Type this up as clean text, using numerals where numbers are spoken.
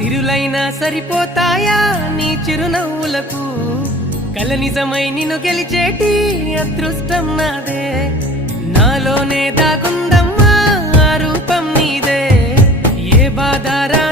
సిరులైనా సరిపోతాయా నీ చిరునవ్వులకు కల నిజమై నిన్ను గెలిచేటి అదృష్టం నాదే నాలోనే దాగుందమ్మా ఆ రూపం నీదే ఏ బాధారా